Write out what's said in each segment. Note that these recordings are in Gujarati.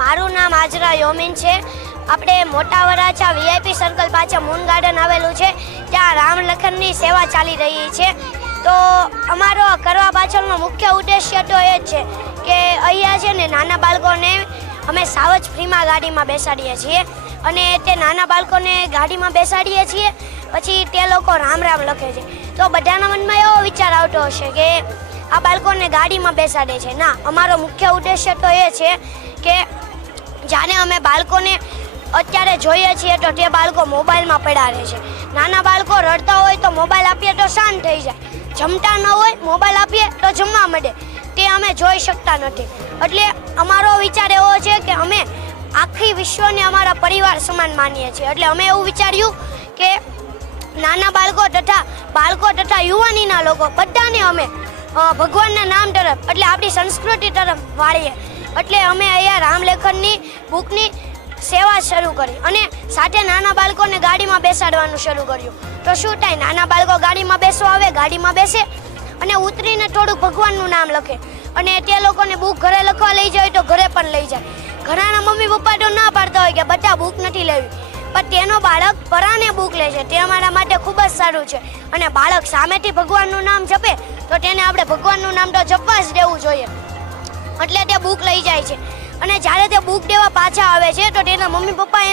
મારું નામ આજરા યોમિન છે આપણે મોટા વરાછા વીઆઈપી સર્કલ પાછળ મૂન ગાર્ડન આવેલું છે ત્યાં રામ લખનની સેવા ચાલી રહી છે તો અમારો કરવા પાછળનો મુખ્ય ઉદ્દેશ્ય તો એ જ છે કે અહીંયા છે ને નાના બાળકોને અમે સાવ જ ફ્રીમાં ગાડીમાં બેસાડીએ છીએ અને તે નાના બાળકોને ગાડીમાં બેસાડીએ છીએ પછી તે લોકો રામ રામ લખે છે તો બધાના મનમાં એવો વિચાર આવતો હશે કે આ બાળકોને ગાડીમાં બેસાડે છે ના અમારો મુખ્ય ઉદ્દેશ્ય તો એ છે કે જાણે અમે બાળકોને અત્યારે જોઈએ છીએ તો તે બાળકો મોબાઈલમાં પડ્યા રહે છે નાના બાળકો રડતા હોય તો મોબાઈલ આપીએ તો શાંત થઈ જાય જમતા ન હોય મોબાઈલ આપીએ તો જમવા મળે તે અમે જોઈ શકતા નથી એટલે અમારો વિચાર એવો છે કે અમે આખી વિશ્વને અમારા પરિવાર સમાન માનીએ છીએ એટલે અમે એવું વિચાર્યું કે નાના બાળકો તથા બાળકો તથા યુવાનીના લોકો બધાને અમે ભગવાનના નામ તરફ એટલે આપણી સંસ્કૃતિ તરફ વાળીએ એટલે અમે અહીંયા રામલેખનની બુકની સેવા શરૂ કરી અને સાથે નાના બાળકોને ગાડીમાં બેસાડવાનું શરૂ કર્યું તો શું થાય નાના બાળકો ગાડીમાં બેસવા આવે ગાડીમાં બેસે અને ઉતરીને થોડુંક ભગવાનનું નામ લખે અને તે લોકોને બુક ઘરે લખવા લઈ જાય તો ઘરે પણ લઈ જાય ઘણાના મમ્મી પપ્પા તો ના પાડતા હોય કે બચ્ચા બુક નથી લેવી પણ તેનો બાળક પરાને બુક લે છે તે અમારા માટે ખૂબ જ સારું છે અને બાળક સામેથી ભગવાનનું નામ જપે તો તેને આપણે ભગવાનનું નામ તો જપવા જ દેવું જોઈએ એટલે તે બુક લઈ જાય છે અને જ્યારે તે બુક દેવા પાછા આવે છે તો તેના મમ્મી પપ્પા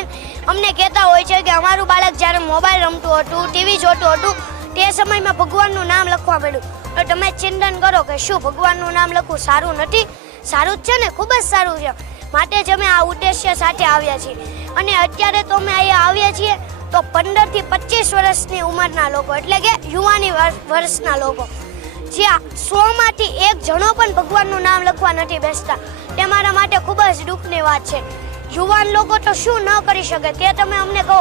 અમને કહેતા હોય છે કે અમારું બાળક જ્યારે મોબાઈલ રમતું હતું ટીવી જોતું હતું તે સમયમાં ભગવાનનું નામ લખવા મળ્યું તો તમે ચિંતન કરો કે શું ભગવાનનું નામ લખવું સારું નથી સારું જ છે ને ખૂબ જ સારું છે માટે જ અમે આ ઉદ્દેશ્ય સાથે આવ્યા છીએ અને અત્યારે તો અમે અહીંયા આવ્યા છીએ તો પંદરથી પચીસ વર્ષની ઉંમરના લોકો એટલે કે યુવાની વર્ષના લોકો જ્યાં સોમાંથી એક જણો પણ ભગવાનનું નામ લખવા નથી બેસતા તે મારા માટે ખૂબ જ દુઃખની વાત છે યુવાન લોકો તો શું ન કરી શકે તે તમે અમને કહો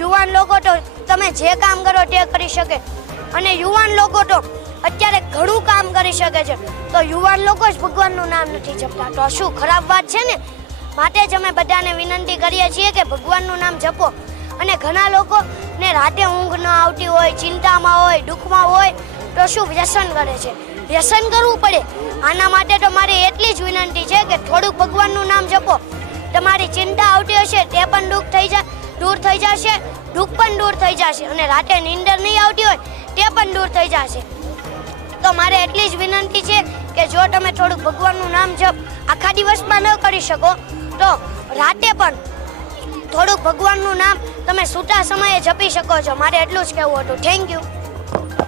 યુવાન લોકો તો તમે જે કામ કરો તે કરી શકે અને યુવાન લોકો તો અત્યારે ઘણું કામ કરી શકે છે તો યુવાન લોકો જ ભગવાનનું નામ નથી જપતા તો શું ખરાબ વાત છે ને માટે જ અમે બધાને વિનંતી કરીએ છીએ કે ભગવાનનું નામ જપો અને ઘણા લોકોને રાતે ઊંઘ ન આવતી હોય ચિંતામાં હોય દુઃખમાં હોય તો શું વ્યસન કરે છે વ્યસન કરવું પડે આના માટે તો મારી એટલી જ વિનંતી છે કે થોડુંક ભગવાનનું નામ જપો તમારી ચિંતા આવતી હશે તે પણ દુઃખ થઈ જાય દૂર થઈ જશે દુઃખ પણ દૂર થઈ જશે અને રાતે નીંદર નહીં આવતી હોય તે પણ દૂર થઈ જશે તો મારે એટલી જ વિનંતી છે કે જો તમે થોડુંક ભગવાનનું નામ જપ આખા દિવસમાં ન કરી શકો તો રાતે પણ થોડુંક ભગવાનનું નામ તમે સૂતા સમયે જપી શકો છો મારે એટલું જ કહેવું હતું થેન્ક યુ